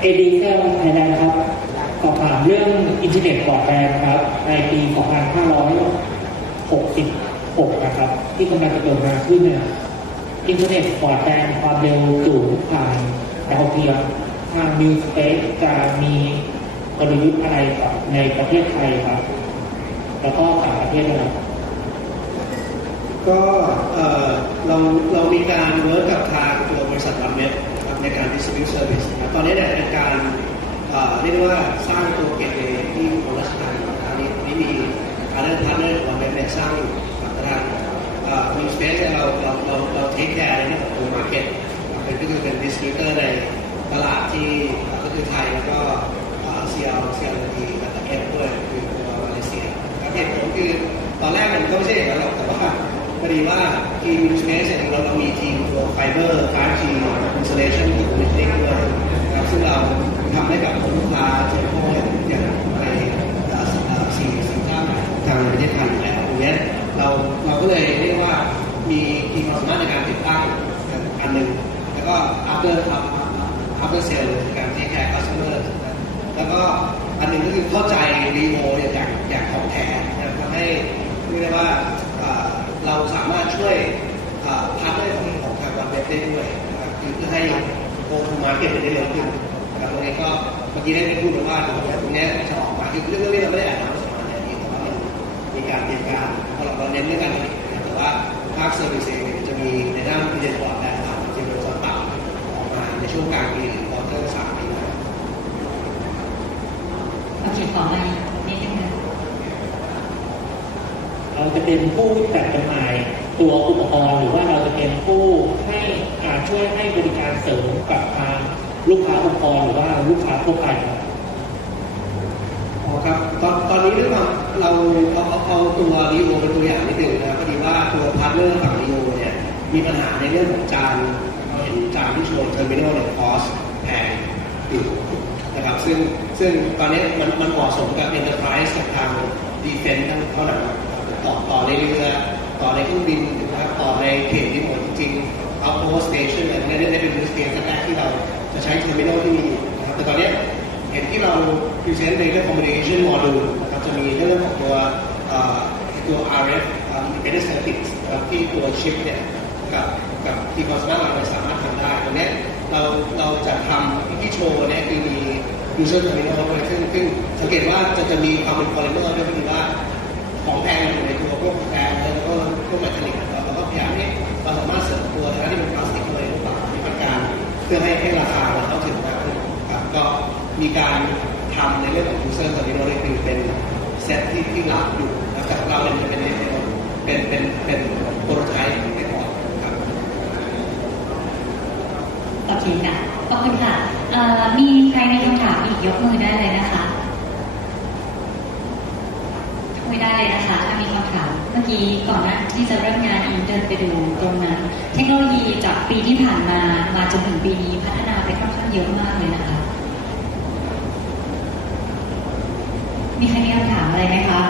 เอดีเซลไทยแลนด์ครับสอบถามเรื่องอินเทอร์เน็ตบรอดแบนครับ ในปี 2566 นะครับ ที่กำลังจะเกิดมาขึ้นเนี่ยอินเทอร์เน็ตบรอดแบนความเร็วสูงผ่านดาวเทียมทางนิวสเปซจะมีกลยุทธ์อะไรกับในประเทศไทยครับ แล้วก็ต่างประเทศด้วยครับก็เออเราเรามีการเวิร์กกับทางตัวบริษัทรับเน็ต ในการ distribute service นะตอนนี้เนี่ยเป็นการเรียกว่าสร้างตัวเกตเวย์ที่ของราชการนะครับอันนี้อันนี้มีการเล่นพาร์ทเนอร์ของรับเน็ตเนี่ยสร้างอยู่กับทางเอ่อ New Space เนี่ยเราเราเราเราเทคแคร์ในเรื่องของตัว market เป็นก็คือเป็น distributor ในตลาดที่ก็คือไทยแล้วก็เอ่อ CL CLT แล้วก็ F ด้วยคือตัวมาเลเซียครับเหตุผลคือตอนแรกมันก็ไม่ใช่อย่างนั้นหรอก อดีว่าทีมสเปซเนี่ยเราเรามีทีมตัวไฟเบอร์ 5G installation ที่ผมเล็กด้วยนะครับซึ่งเราทำให้กับลูกค้าเจอพวกอย่างในเอ่อเอ่อสี่สี่เจ้าทางประเทศไทยอยู่แล้วตรงเนี้เราเราก็เลยเรียกว่ามีทีมความสามารถในการติดตั้งอันหนึ่งแล้วก็ after after sale ในการ take care customer นะครับแล้วก็อันหนึ่งก็คือเข้าใจรีโมอย่างอย่างอย่างของแคือเพื่อให้โกทูมาร์เก็ตได้เร็วขึ้นนะครับตรงนี้ก็เมื่อกี้ได้พูดไปว่าตรงนี้ตรงนี้จะออกมาคือเรื่องนี้เราไม่ได้อ่านมาสมัครอย่างนี้แต่ว่ามันมีการเตรียมการเพราะเราเน้นเรื่องการแต่ว่าภาคเซอร์วิสเองจะมีในด้านพิเศษกว่าแต่ละจะเป็นส่วนต่างออกมาในช่วงกลางปีหรือควอเตอร์สามปีหน้าโอเคขอมานิดนึงนะเราจะเป็นผู้จัดจำหน่ายตัวอุปกรณ์หรือว่าเราจะเป็นผู้ให้การช่วย เสริมกับทางลูกค้าองค์กรหรือว่าลูกค้าทั่วไปครับอ๋อครับตอนตอนนี้ด้วยความเราเอาเอาเอาตัวรีโอเป็นตัวอย่างนิดหนึ่งนะพอดีว่าตัวพาร์ทเนอร์ฝั่งรีโอเนี่ยมีปัญหาในเรื่องของจานเราเห็นจานที่โชว์เทอร์มินอลเนี่ยคอสแพงอยู่นะครับซึ่งซึ่งตอนนี้มันมันเหมาะสมกับ Enterprise กับทาง Defense ทั้งเท่านั้นนะครับต่อต่อในเรือต่อในเครื่องบินนะครับต่อในเขตที่หมดจริง outpost station อะไรพวกนี้ได้เป็น use case แรกที่เราจะใช้ terminal ที่มีอยู่นะครับแต่ตอนนี้เห็นที่เราพรีเซนต์ในเรื่อง communication module นะครับจะมีเรื่องของตัวตัว RF เอ่อ independent circuits นะครับที่ตัวชิปเนี่ยกับกับที่ความสามารถเราสามารถทำได้ตรงนี้เราเราจะทำที่โชว์เนี่ยคือมี user terminal ด้วยซึ่งซึ่งสังเกตว่าจะจะมีความเป็น polymer ด้วยคือว่าของแพงอยู่ในตัวพวกแพงแล้วก็พวกแมทริกเราก็พยายามเนี่ยเราสามารถเสริม เพื่อให้ให้ราคาเราเข้าถึงมากขึ้นครับก็มีการทำในเรื่องของ user terminal นี่คือเป็นเซตที่ที่หลักอยู่แล้วจากเราเนี่ยจะเป็นเป็นเป็นเป็นโปรโตไทป์ไปก่อนครับโอเคค่ะขอบคุณค่ะมีใครมีคำถามอีกยกมือได้เลยนะคะคุยได้เลยนะคะ ถ้ามีคำถาม เมื่อ กี้ก่อนหน้าที่จะเริ่มงานอินเดินไปดูตรงนั้น เทคโนโลยีจากปีที่ผ่านมามาจนถึงปีนี้พัฒนาไปค่อนข้างเยอะมากเลยนะคะ มีใครมีคำถามอะไรไหมคะ